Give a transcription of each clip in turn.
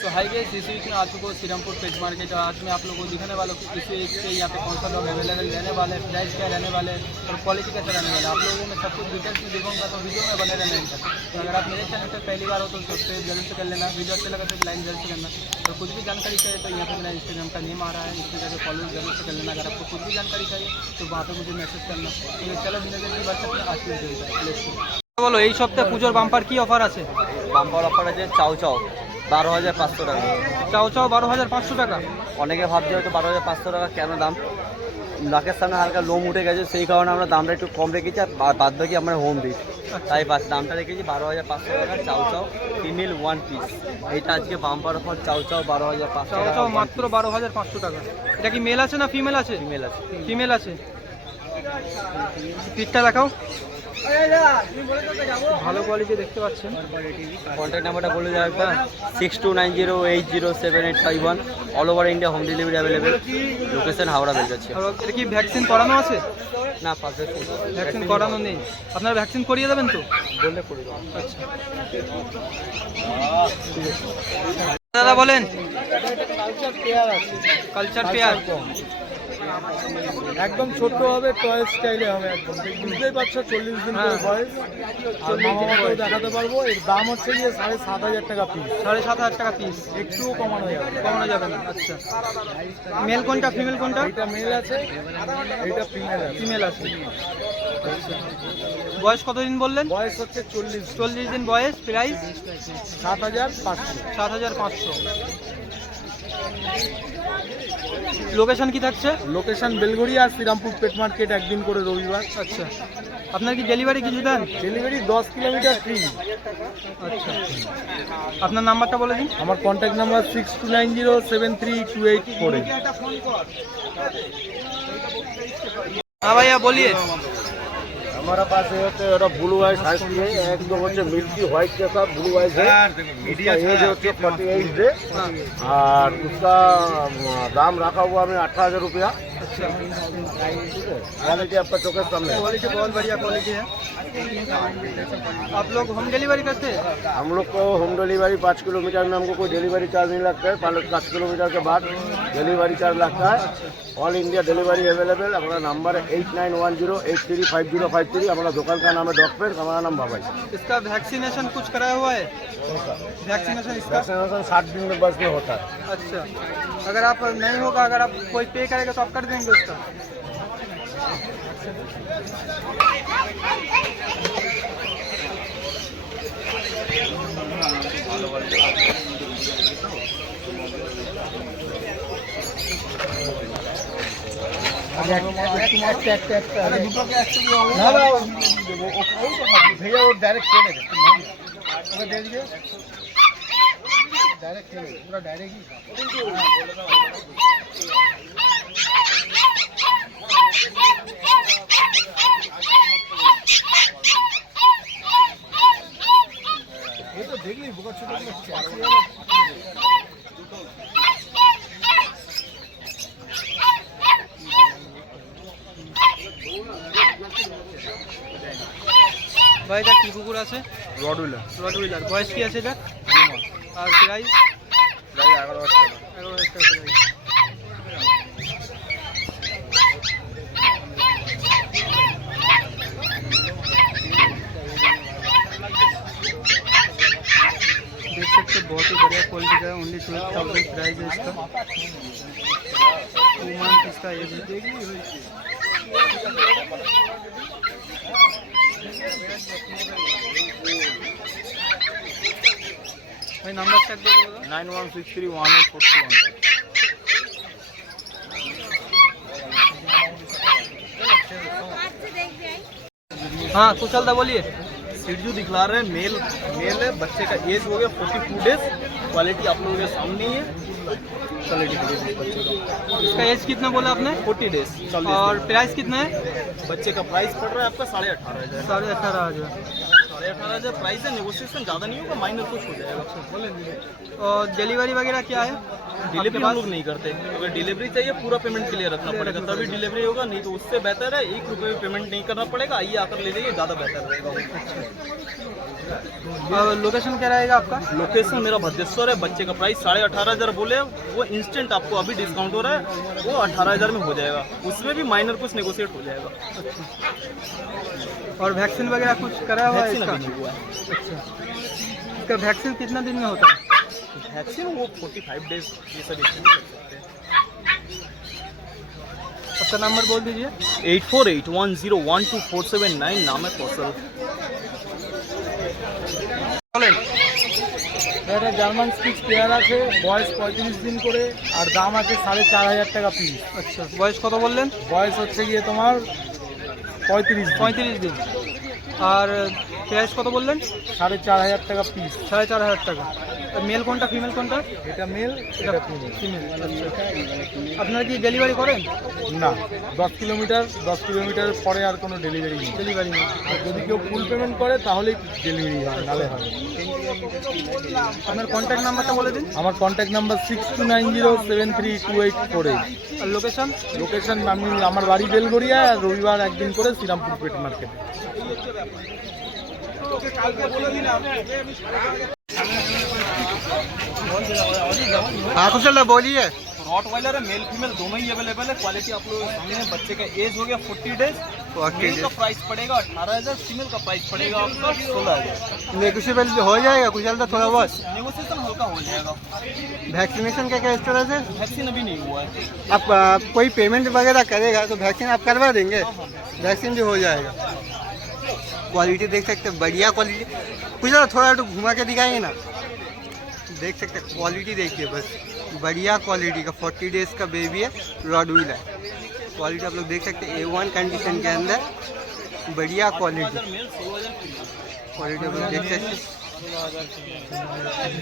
तो high guys, इस week में आ चुका हूँ श्रीरामपुर पेट मार्केट। आज मैं आप लोगों को दिखाने वाला हूँ कि इस वीक से यहाँ पे कौन सा डॉग अवेलेबल रहने वाले हैं, प्राइस क्या रहने वाले हैं और क्वालिटी कैसे रहने वाले हैं। आप लोगों में सब कुछ डिटेल्स में दिखाऊंगा, तो वीडियो में बने रहना इनका। तो अगर आप मेरे चैनल पर पहली बार हो तो सब्सक्राइब जरूर से कर लेना, वीडियो अच्छा लगा तो लाइक जरूर से करना। और कुछ भी जानकारी चाहिए तो यहाँ पर मेरा इंस्टाग्राम का नेम आ रहा है, इसमें जाकर फॉलो जरूर से कर लेना। अगर आपको कुछ भी जानकारी चाहिए तो वहाँ पर मुझे मैसेज करना। तो चलो धीरे धीरे बात करते हैं आज की वीडियो। বলো এই সপ্তাহে পুজোর বাম্পার কি অফার আছে? বাম্পার অফার আছে চাও চাও 12,500 টাকা। চাও চাও 12,500 টাকা। অনেকে ভাবছে হয়তো 12,500 টাকা কেন দাম, নাকের সামনে হালকা লোম উঠে গেছে, সেই কারণে আমরা দামটা একটু কম রেখেছি। আর বাদ বাকি আমরা হোম দিই, তাই দামটা রেখেছি 12,500 টাকা। চাও চাও ফিমেল 1 পিস, এইটা আজকে বাম্পার অফার। চাও চাও 12,500 চাও টাকা, চাও মাত্র 12,500 টাকা। এটা কি মেল আছে না ফিমেল আছে? ফিমেল আছে। ফিমেল আছে। পিঠটা দেখাও, ভালো কোয়ালিটি দেখতে পাচ্ছেন। কন্ট্যাক্ট নাম্বারটা বলে দেওয়া একটা 6290807851। All over India home delivery available. Location Howrah Belgachi. এটা কি ভ্যাকসিন করানো আছে? না, পাশে ভ্যাকসিন করানো নেই। আপনার ভ্যাকসিন করিয়ে দেবেন তো? বললে করে দেবো। আচ্ছা দাদা বলেন। কালচার পেয়ার একদম ছোট হবে, টয় স্টাইলে হবে একদম, বুঝতেই পারছো 40 দিন করে বয়স। আর মামাকেও দেখাতে পারবো। এর দাম হচ্ছে গিয়ে 7,500 টাকা পিস। 7,500 টাকা পিস। একটুও কমানো যাবে? কমানো যাবে না। আচ্ছা, মেল কোনটা ফিমেল কোনটা? এটা মেল আছে, এটা ফিমেল আছে। ফিমেল আছে। বয়স কতদিন বললেন? বয়স হচ্ছে 40 দিন বয়স। প্রাইস 7,500। 7,500। লোকেশন কি থাকছে? লোকেশন বেলঘড়ি আর শ্রীরামপুর পেট মার্কেট, একদিন করে রবিবার। আচ্ছা, আপনার কি ডেলিভারি কিছু দেন? Delivery 10 kilometre free. আচ্ছা, আপনার নাম্বারটা বলে দিন। আমার কন্ট্যাক্ট নাম্বার 6290732848। हाँ भैया बोलिए। हमारा पास ये होते हैं ब्लू आइज हाइट है, एक दो बच्चे मिल्की व्हाइट के साथ ब्लू आइज है। इसका एज होते 48 डे और उसका दाम रखा हुआ हमें 18,000 रुपया। क्वालिटी आपका चौके सामने। क्वालिटी बहुत बढ़िया क्वालिटी है। आप लोग होम डिलीवरी करते हैं? हम लोग को होम डिलीवरी 5 किलोमीटर में हमको कोई डिलीवरी चार्ज नहीं लगता है। 5 किलोमीटर के बाद डिलीवरी चार्ज लगता है। All India delivery available. हमारा नंबर है 8910835053। हमारा दुकान का नाम है डॉग पेट। हमारा नाम बाबा। इसका वैक्सीनेशन कुछ कराया हुआ है? वैक्सीनेशन इसका 60 दिन में बस में होता है। अच्छा, अगर आप नहीं होगा, अगर आप कोई पे करेगा तो आप कर देंगे उसका? भैया वो डायरेक्ट दे दीजिए, डायरेक्ट पूरा डायरेक्ट ही। ये तो देख ली बहुत छोटा ভাই এটা কি কুকুর আছে? রডউইলার। রডউইলার। বয়স কি আছে এটা? 2 মাস। আর প্রাইস? প্রায় 11,000 টাকা। 11,000 টাকা প্রাইস। देख सकते हैं बहुत ही बढ़िया क्वालिटी का है। ओनली 12,000 प्राइस है इसका। 2 मंथ इसका एज है। भाई नंबर चेक दे बोलो। 91631842 हाँ कुशलता बोलिए। सिरजू दिखला रहे हैं, मेल है। बच्चे का एज हो गया 42 डेज। क्वालिटी आप लोगों के सामने ही है। क्वालिटी बच्चे का। इसका एज कितना बोला आपने? 40 डेज। और प्राइस कितना है? बच्चे का प्राइस पड़ रहा है आपका 18,500। 18,500। 18,500 प्राइस है। नेगोशिएशन ज़्यादा नहीं होगा, माइनर कुछ हो जाएगा। और डिलीवरी वगैरह क्या है? डिलीवरी हम लोग नहीं करते। अगर डिलीवरी चाहिए पूरा पेमेंट क्लियर रखना पड़ेगा, तभी डिलीवरी होगा, नहीं तो उससे बेहतर है 1 रुपये भी पेमेंट नहीं करना पड़ेगा, आइए आकर ले जाइए, ज़्यादा बेहतर रहेगा। लोकेशन क्या रहेगा आपका? लोकेशन मेरा भद्रेश्वर है। बच्चे का प्राइस 18,500 बोले, वो इंस्टेंट आपको अभी डिस्काउंट हो रहा है, वो 18,000 में हो जाएगा, उसमें भी माइनर कुछ नेगोशिएट हो जाएगा। और वैक्सीन वगैरह कुछ करा हुआ है वैक्सीन इसका? अभी नहीं हुआ है। अच्छा, इसका वैक्सीन कितना दिन में होता है? वैक्सीन वो 45 डेज ये सब इसमें कर सकते हैं। आपका नंबर बोल दीजिए। 8481012479, नाम है कौशल। বলেন। একটা জার্মান স্পিচ পেয়ার আছে, বয়স 35 দিন করে, আর দাম আছে 4,500 টাকা পিস। আচ্ছা, বয়স কত বললেন? বয়স হচ্ছে গিয়ে তোমার 35 দিন। আর প্রাইস কত বললেন? 4,500 টাকা পিস। 4,500 টাকা। মেল কোনটা ফিমেল কোনটা? এটা মেল, এটা ফিমেল। ফিমেল। আচ্ছা, আপনারা কি ডেলিভারি করেন? না, 10 কিলোমিটার পরে আর কোনো ডেলিভারি নেই। ডেলিভারি নেই। আর যদি কেউ ফুল পেমেন্ট করে তাহলেই ডেলিভারি হয়, নালে হয়। আপনার কন্ট্যাক্ট নাম্বারটা বলে দিন। আমার কন্ট্যাক্ট নাম্বার 6290732848। আর লোকেশন? লোকেশন আমার বাড়ি বেলগড়িয়া, আর রবিবার একদিন করে শ্রীরামপুর পেট মার্কেট। हाँ कुशल बोलिए। रॉट वाइलर है, मेल फीमेल दोनों ही अवेलेबल है। क्वालिटी आप लोग सामने, बच्चे का एज हो गया 40 डेज। मेल का प्राइस पड़ेगा 18,000, फीमेल का प्राइस पड़ेगा आपका 16,000। नेगोशिएबल हो जाएगा कुशल तो थोड़ा बहुत? नेगोशिएशन हल्का हो जाएगा। वैक्सीनेशन का क्या स्टेटस है? वैक्सीन अभी नहीं हुआ है। आप कोई पेमेंट वगैरह करेगा तो वैक्सीन आप करवा देंगे? वैक्सीन भी हो जाएगा। क्वालिटी देख सकते हैं, बढ़िया क्वालिटी। कुछ थोड़ा तो घुमा के दिखाएंगे ना, देख सकते हैं क्वालिटी देखिए बस, बढ़िया क्वालिटी का 40 डेज का बेबी है, रॉडविल है। क्वालिटी आप लोग देख सकते हैं A1 कंडीशन के अंदर, बढ़िया क्वालिटी। क्वालिटी आप लोग देख सकते हैं।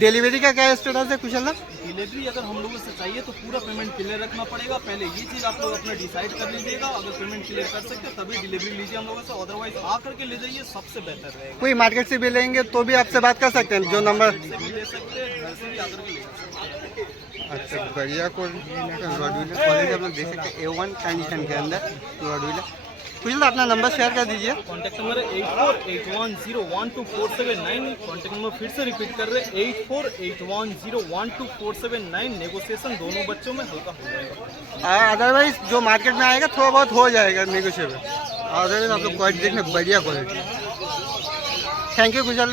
डिलीवरी का क्या स्टेटस है कुशल? डिलीवरी अगर हम लोगों से चाहिए तो पूरा पेमेंट क्लियर रखना पड़ेगा। पहले ये चीज़ आप लोग अपना डिसाइड कर लीजिएगा। अगर पेमेंट क्लियर कर सकते हैं तभी डिलीवरी लीजिए हम लोगों से, अदरवाइज आ करके ले जाइए, सबसे बेहतर रहेगा। कोई मार्केट से भी लेंगे तो भी आपसे बात कर सकते हैं, जो नंबर। से भी ले सकते हैं, घर से भी आकर के ले सकते हैं। अच्छा, बढ़िया क्वालिटी आप लोग देख सकते हैं A1 कंडीशन के अंदर रॉडविल। कुछ अपना नंबर शेयर कर दीजिए। कॉन्टैक्ट नंबर है 8481012479। कॉन्टैक्ट नंबर फिर से रिपीट कर रहे हैं 8481012479। नेगोशिएशन दोनों बच्चों में हल्का हो जाएगा। अदरवाइज जो मार्केट में आएगा थोड़ा बहुत हो जाएगा नेगोशिएबल। अदरवाइज आप लोग क्वालिटी देखने, बढ़िया क्वालिटी। थैंक यू कुशल।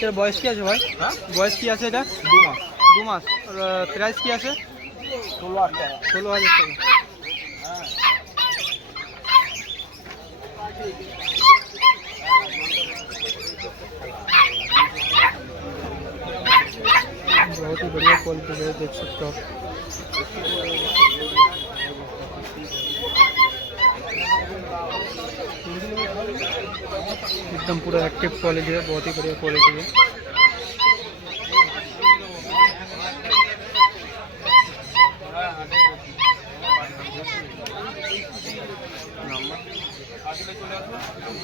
এটার বয়স কি আছে ভাই? হ্যাঁ, বয়স কি আছে এটা? 2 মাস। 2 মাস। আর প্রাইস কি আছে? 16,000 টাকা। 16,000 টাকা। बहुत ही बढ़िया क्वालिटी है, देख सकते हो आप। एकदम पूरा एक्टिव क्वालिटी है, बहुत ही बढ़िया क्वालिटी है।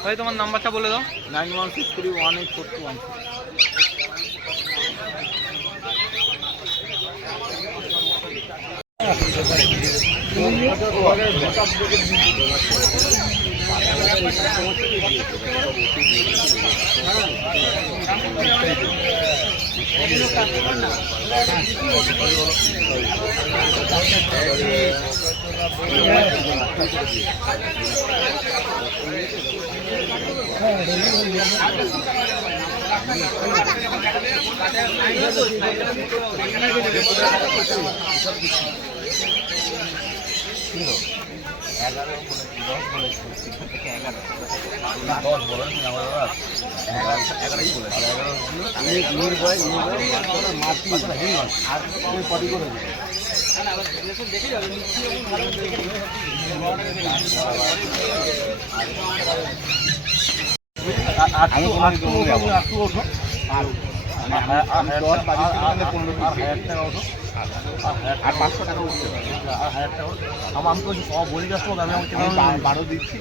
भाई तुम्हारा नंबरটা বলে দাও। 9163184216। আমি তো সব বলি যাচ্ছ আমি 12 দিচ্ছি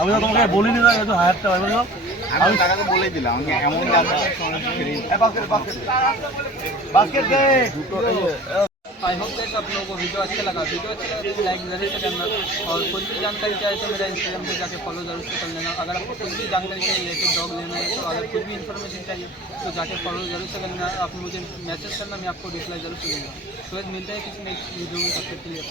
আমি তো তোমাকে বলিনি না একটু হায়ারটা আমি টাকাকে বলেই দিলাম আমি এমন आई होप गाइस आप लोगों को वीडियो अच्छा लगा तो लाइक जरूर से करना और कुछ भी जानकारी चाहिए तो मेरा इंस्टाग्राम पे जाके फॉलो जरूर से कर लेना। अगर आपको कुछ भी जानकारी चाहिए रिलेटेड डॉग लेना है तो अगर कुछ भी इन्फॉर्मेशन चाहिए तो जाके फॉलो जरूर से करना। आप मुझे मैसेज करना, मैं आपको रिप्लाई जरूर से दूँगा। तो मिलते हैं किसी नेक्स्ट वीडियो में, तब तक के लिए।